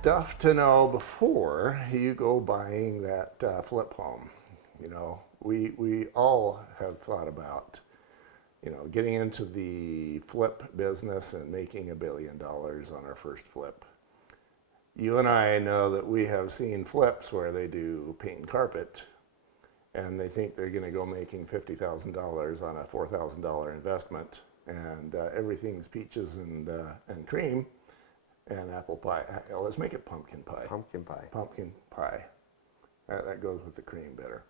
stuff to know before you go buying that flip home. We all have thought about, getting into the flip business and making $1 billion on our first flip. You and I know that we have seen flips where they do paint and carpet, and they think they're going to go making $50,000 on a $4,000 investment, and everything's peaches and cream and apple pie. Let's make it pumpkin pie. Pumpkin pie. Pumpkin pie. That goes with the cream better.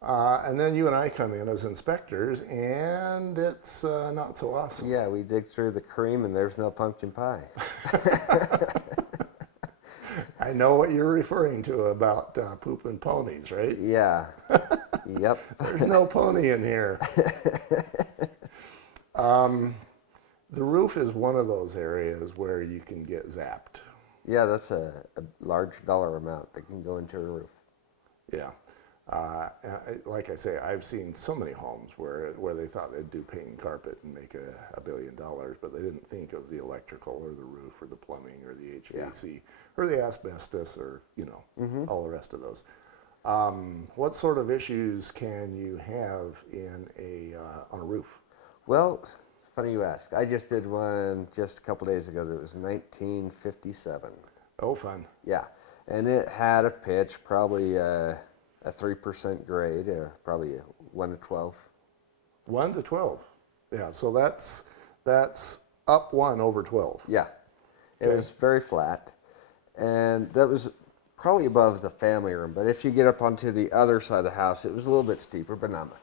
And then you and I come in as inspectors, and it's not so awesome. Yeah, we dig through the cream, and there's no pumpkin pie. I know what you're referring to about pooping ponies, right? Yeah. Yep. There's no pony in here. The roof is one of those areas where you can get zapped. Yeah, that's a large dollar amount that can go into a roof. Yeah. Like I say, I've seen so many homes where they thought they'd do paint and carpet and make $1 billion, but they didn't think of the electrical or the roof or the plumbing or the HVAC or the asbestos or, all the rest of those. What sort of issues can you have on a roof? Well, funny you ask. I just did one just a couple days ago that was 1957. Oh, fun. Yeah, and it had a pitch, probably a 3% grade, probably a 1 to 12. 1 to 12. Yeah, so that's up 1 over 12. Yeah, it was very flat, and that was probably above the family room. But if you get up onto the other side of the house, it was a little bit steeper, but not much.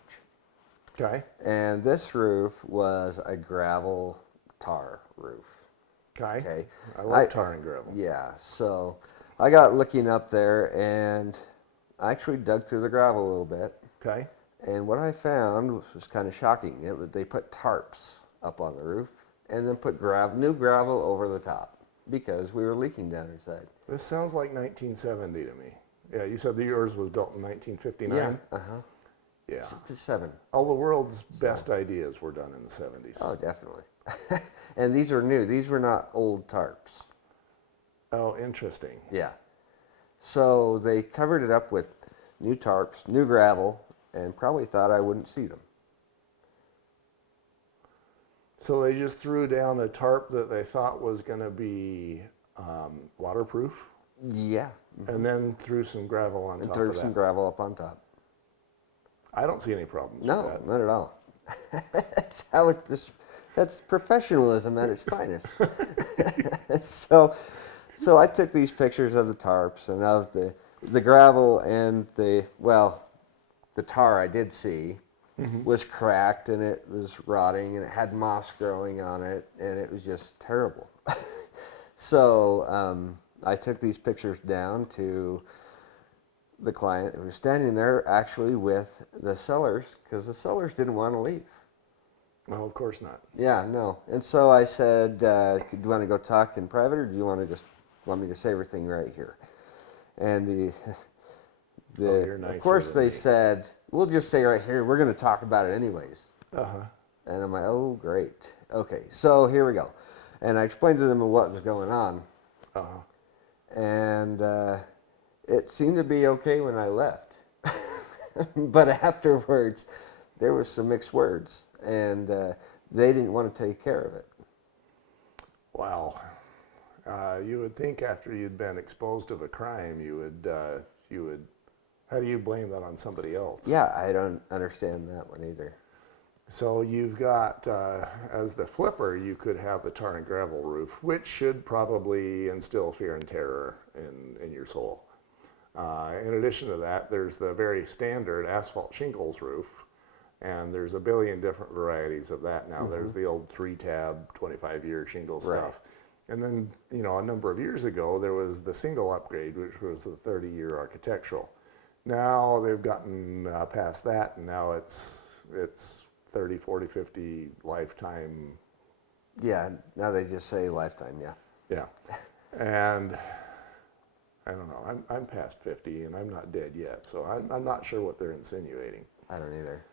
Okay. And this roof was a gravel tar roof. Okay. I love tar and gravel. Yeah, so I got looking up there, and I actually dug through the gravel a little bit. Okay. And what I found was kind of shocking. They put tarps up on the roof and then put new gravel over the top because we were leaking down inside. This sounds like 1970 to me. Yeah, you said that yours was built in 1959? Yeah, uh-huh. Yeah. 67. All the world's best ideas were done in the 70s. Oh, definitely. And these are new. These were not old tarps. Oh, interesting. Yeah. So they covered it up with new tarps, new gravel, and probably thought I wouldn't see them. So they just threw down a tarp that they thought was going to be waterproof? Yeah. And then threw some gravel on top of that? And threw some gravel up on top. I don't see any problems with that. No, not at all. That's how that's professionalism at its finest. So I took these pictures of the tarps and of the gravel and the tar I did see was cracked and it was rotting and it had moss growing on it and it was just terrible. So I took these pictures down to the client who was standing there actually with the sellers because the sellers didn't want to leave. Well, of course not. Yeah, no. And so I said, do you want to go talk in private or do you want me to say everything right here? And of course they said, we'll just say right here, we're going to talk about it anyways. Uh-huh. And I'm like, oh, great. Okay, so here we go. And I explained to them what was going on. Uh-huh. And it seemed to be okay when I left. But afterwards, there was some mixed words. And they didn't want to take care of it. Wow. You would think after you'd been exposed of a crime, you would, how do you blame that on somebody else? Yeah, I don't understand that one either. So you've got, as the flipper, you could have the tar and gravel roof, which should probably instill fear and terror in your soul. In addition to that, there's the very standard asphalt shingles roof, and there's a billion different varieties of that now. There's the old 3-tab, 25-year shingle stuff. And then, a number of years ago, there was the single upgrade, which was the 30-year architectural. Now they've gotten past that, and now it's 30, 40, 50 lifetime. Yeah, now they just say lifetime, yeah. Yeah. And I don't know, I'm past 50, and I'm not dead yet, so I'm not sure what they're insinuating. I don't either.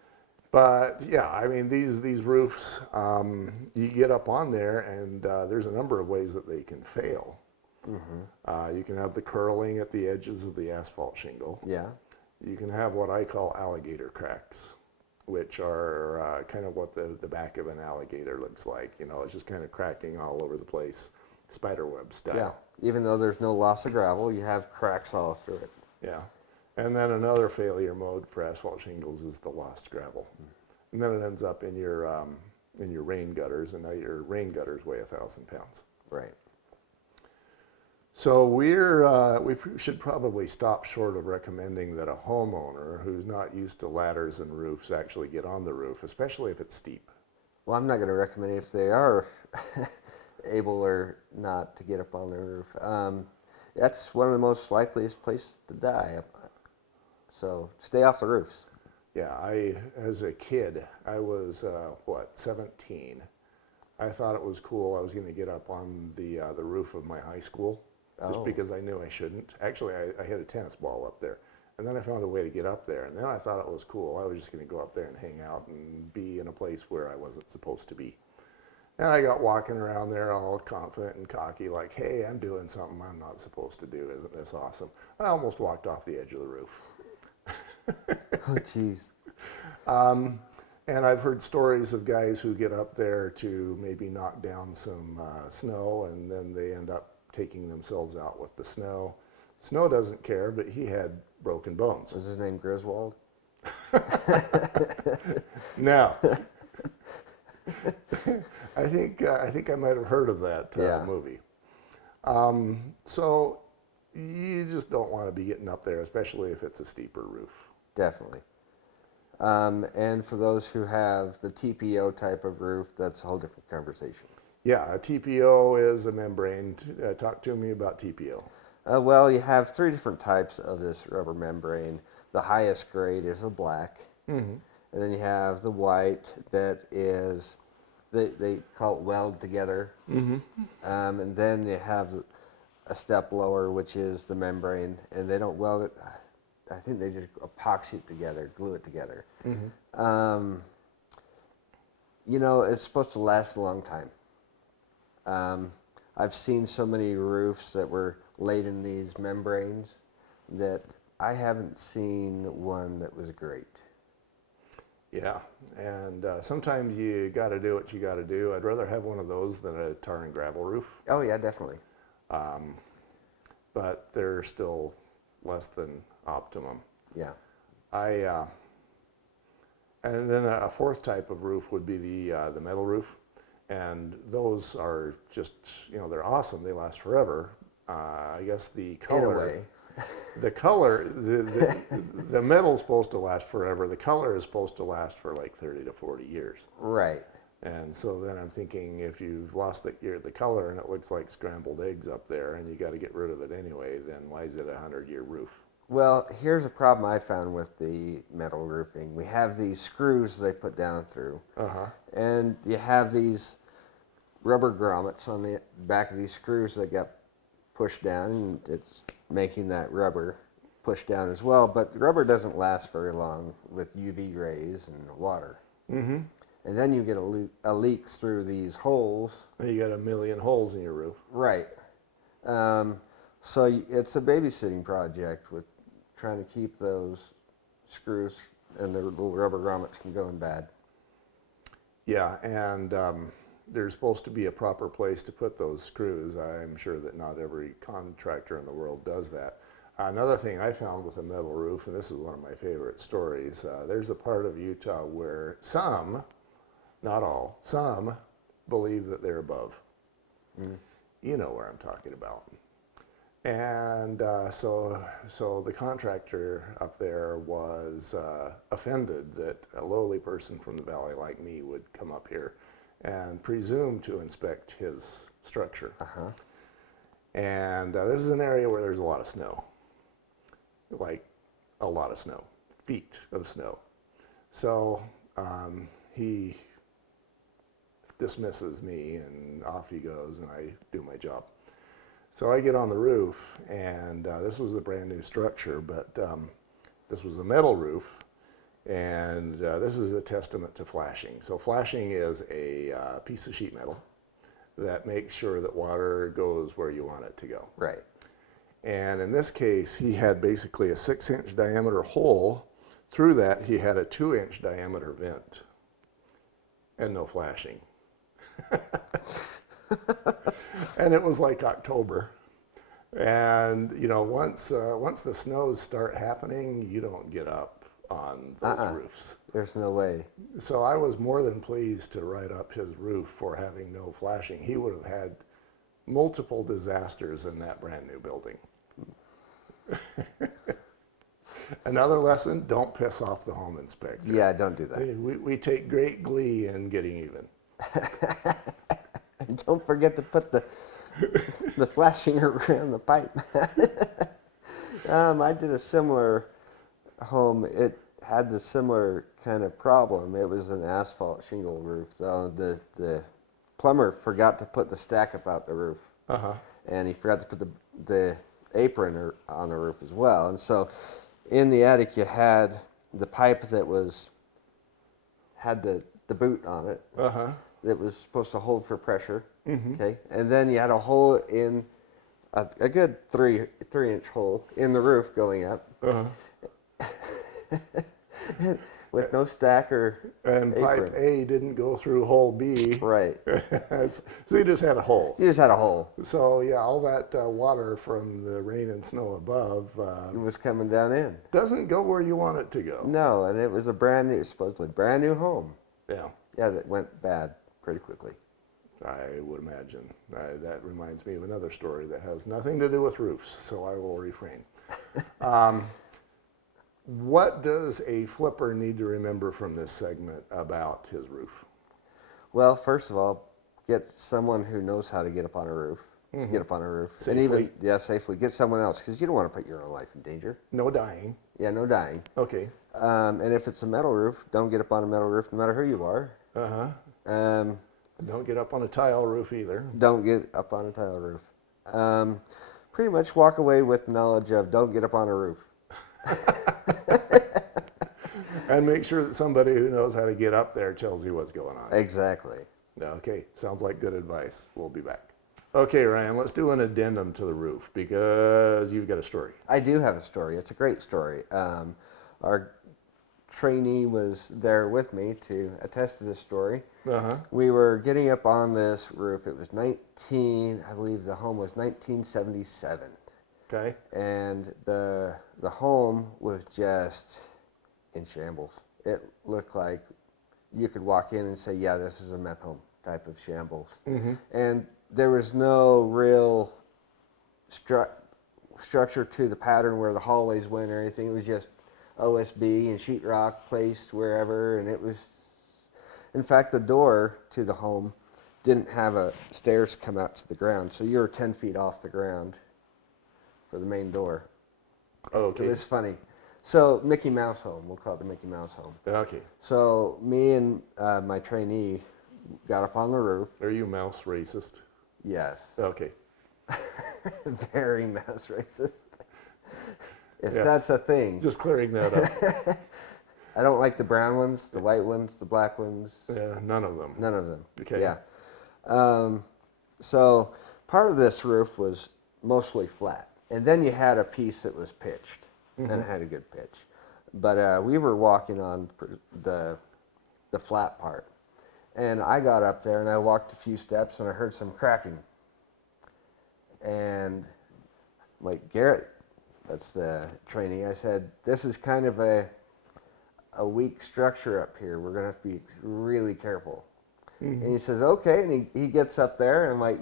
But yeah, I mean, these roofs, you get up on there and there's a number of ways that they can fail. You can have the curling at the edges of the asphalt shingle. Yeah. You can have what I call alligator cracks, which are kind of what the back of an alligator looks like. You know, it's just kind of cracking all over the place, spiderweb style. Yeah. Even though there's no loss of gravel, you have cracks all through it. Yeah. And then another failure mode for asphalt shingles is the lost gravel. And then it ends up in your rain gutters, and now your rain gutters weigh 1,000 pounds. Right. So we should probably stop short of recommending that a homeowner who's not used to ladders and roofs actually get on the roof, especially if it's steep. Well, I'm not going to recommend if they are able or not to get up on the roof. That's one of the most likeliest places to die. So stay off the roofs. Yeah, as a kid, I was, 17. I thought it was cool. I was going to get up on the roof of my high school just Oh. because I knew I shouldn't. Actually, I hit a tennis ball up there. And then I found a way to get up there. And then I thought it was cool. I was just going to go up there and hang out and be in a place where I wasn't supposed to be. And I got walking around there all confident and cocky, like, hey, I'm doing something I'm not supposed to do. Isn't this awesome? I almost walked off the edge of the roof. Oh, jeez. And I've heard stories of guys who get up there to maybe knock down some snow, and then they end up taking themselves out with the snow. Snow doesn't care, but he had broken bones. Was his name Griswold? Now, I think I might have heard of that Yeah. movie. So you just don't want to be getting up there, especially if it's a steeper roof. Definitely. And for those who have the TPO type of roof, that's a whole different conversation. Yeah, a TPO is a membrane. Talk to me about TPO. Well, you have three different types of this rubber membrane. The highest grade is a black. And then you have the white that is, they call it weld together. And then you have a step lower, which is the membrane, and they don't weld it. I think they just epoxy it together, glue it together. You know, it's supposed to last a long time. I've seen so many roofs that were laid in these membranes that I haven't seen one that was great. Yeah, and sometimes you got to do what you got to do. I'd rather have one of those than a tar and gravel roof, Oh yeah, definitely. but they're still less than optimum. Yeah. And then a fourth type of roof would be the metal roof, and those are just, you know, they're awesome. They last forever. I guess the In a color. way. The color, the metal's supposed to last forever. The color is supposed to last for like 30 to 40 years. Right. And so then I'm thinking, if you've lost the color and it looks like scrambled eggs up there and you got to get rid of it anyway, then why is it a 100-year roof? Well, here's a problem I found with the metal roofing. We have these screws they put down through, and you have these rubber grommets on the back of these screws that get pushed down, and it's making that rubber push down as well. But the rubber doesn't last very long with UV rays and water. And then you get a leak through these holes. You got a million holes in your roof. Right. So it's a babysitting project with trying to keep those screws and the little rubber grommets from going bad. Yeah, and there's supposed to be a proper place to put those screws. I'm sure that not every contractor in the world does that. Another thing I found with a metal roof, and this is one of my favorite stories, there's a part of Utah where some, not all, some believe that they're above. You know where I'm talking about. And so the contractor up there was offended that a lowly person from the valley like me would come up here and presume to inspect his structure. And this is an area where there's a lot of snow, like a lot of snow, feet of snow. So he dismisses me and off he goes and I do my job. So I get on the roof, and this was a brand new structure, but this was a metal roof, and this is a testament to flashing. So flashing is a piece of sheet metal that makes sure that water goes where you want it to go. Right. And in this case, he had basically a 6-inch diameter hole. Through that, he had a 2-inch diameter vent and no flashing. And it was like October. And, you know, once the snows start happening, you don't get up on those roofs. There's no way. So I was more than pleased to write up his roof for having no flashing. He would have had multiple disasters in that brand new building. Another lesson, don't piss off the home inspector. Yeah, don't do that. We take great glee in getting even. And don't forget to put the flashing around the pipe. I did a similar home. It had the similar kind of problem. It was an asphalt shingle roof, though. The plumber forgot to put the stack up out the roof. Uh-huh. And he forgot to put the apron on the roof as well. And so in the attic you had the pipe that had the boot on it. Uh-huh. That was supposed to hold for pressure. Okay. And then you had a hole in a good 3-inch hole in the roof going up. Uh-huh. With no stack or And apron. pipe A didn't go through hole B. Right. So you just had a hole. You just had a hole. So yeah, all that water from the rain and snow above It was coming down in. doesn't go where you want it to go. No, and it was supposedly brand new home. Yeah, Yeah, that went bad pretty quickly. I would imagine. That reminds me of another story that has nothing to do with roofs, so I will refrain. What does a flipper need to remember from this segment about his roof? Well, first of all, get someone who knows how to get up on a roof. Get up on a roof. Safely. And even, safely. Get someone else, because you don't want to put your own life in danger. No dying. Yeah, no dying. Okay. And if it's a metal roof, don't get up on a metal roof no matter who you are. Uh-huh. Um, Don't get up on a tile roof either. don't get up on a tile roof. Pretty much walk away with knowledge of don't get up on a roof. And make sure that somebody who knows how to get up there tells you what's going on. Exactly. Okay, sounds like good advice. We'll be back. Okay, Ryan, let's do an addendum to the roof because you've got a story. I do have a story. It's a great story. Our trainee was there with me to attest to this story. Uh-huh. We were getting up on this roof. It was I believe the home was 1977. Okay. And the home was just in shambles. It looked like you could walk in and say, yeah, this is a meth home type of shambles. Mm-hmm. And there was no real structure to the pattern where the hallways went or anything. It was just OSB and sheetrock placed wherever, and it was, in fact, the door to the home didn't have a stairs come out to the ground, so you were 10 feet off the ground for the main door. Okay. It was funny. So Mickey Mouse home, we'll call it the Mickey Mouse home. Okay. So me and my trainee got up on the roof. Are you mouse racist? Yes. Okay. Very mouse racist. If Yeah. that's a thing. Just clearing that up. I don't like the brown ones, the white ones, the black ones. Yeah, none of them. None of them. Okay. Yeah. So part of this roof was mostly flat. And then you had a piece that was pitched. And it had a good pitch. But we were walking on the flat part. And I got up there and I walked a few steps and I heard some cracking. And I'm like, Garrett, that's the trainee, I said, this is kind of a weak structure up here. We're going to have to be really careful. Mm-hmm. And he says, okay. And he gets up there and I'm like,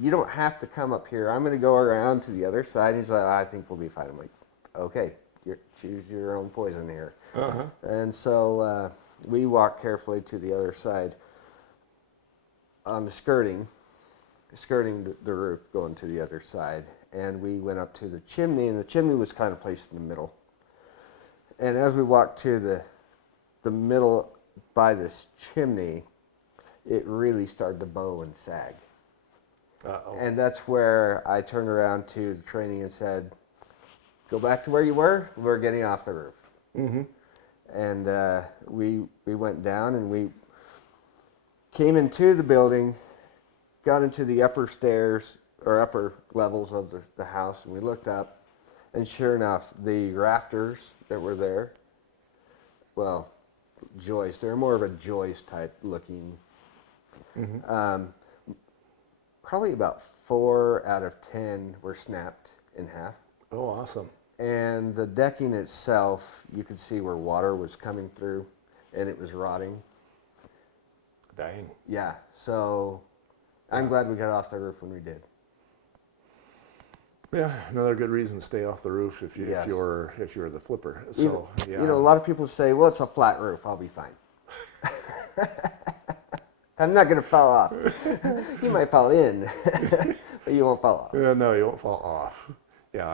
you don't have to come up here. I'm going to go around to the other side. He's like, I think we'll be fine. I'm like, okay, choose your own poison here. Uh-huh. And so we walked carefully to the other side on the skirting the roof going to the other side. And we went up to the chimney, and the chimney was kind of placed in the middle. And as we walked to the middle by this chimney, it really started to bow and sag. Uh-oh. And that's where I turned around to the trainee and said, go back to where you were. We're getting off the roof. Mm-hmm. And we went down and we came into the building, got into the upper stairs or upper levels of the house, and we looked up, and sure enough, the rafters that were there, well, joist, they're more of a joist type looking. Um, probably about 4 out of 10 were snapped in half. Oh, awesome. And the decking itself, you could see where water was coming through, and it was rotting. Dang. Yeah, so I'm glad we got off the roof when we did. Yeah, another good reason to stay off the roof if you Yes. if you're the flipper. So yeah, You know, a lot of people say, well, it's a flat roof, I'll be fine. I'm not going to fall off. You might fall in, but you won't fall off. yeah, no, you won't fall off. Yeah,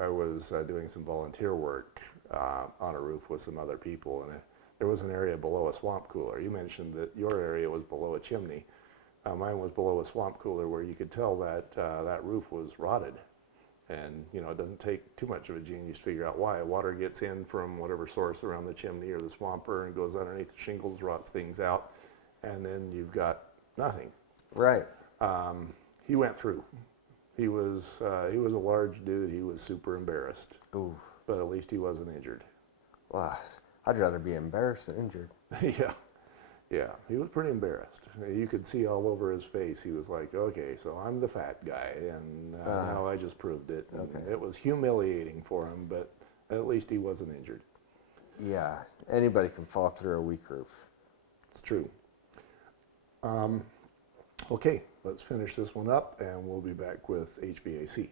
I was doing some volunteer work on a roof with some other people, and there was an area below a swamp cooler. You mentioned that your area was below a chimney. Mine was below a swamp cooler where you could tell that that roof was rotted. And, you know, it doesn't take too much of a genius to figure out why. Water gets in from whatever source around the chimney or the swamper and goes underneath the shingles, rots things out, and then you've got nothing. Right. He went through. He was a large dude. He was super embarrassed, Ooh, but at least he wasn't injured. wow. I'd rather be embarrassed than injured. Yeah. Yeah, he was pretty embarrassed. You could see all over his face. He was like, okay, so I'm the fat guy, and now I just proved it. And Okay. it was humiliating for him, but at least he wasn't injured. Yeah, anybody can fall through a weak roof. It's true. Okay, let's finish this one up, and we'll be back with HVAC.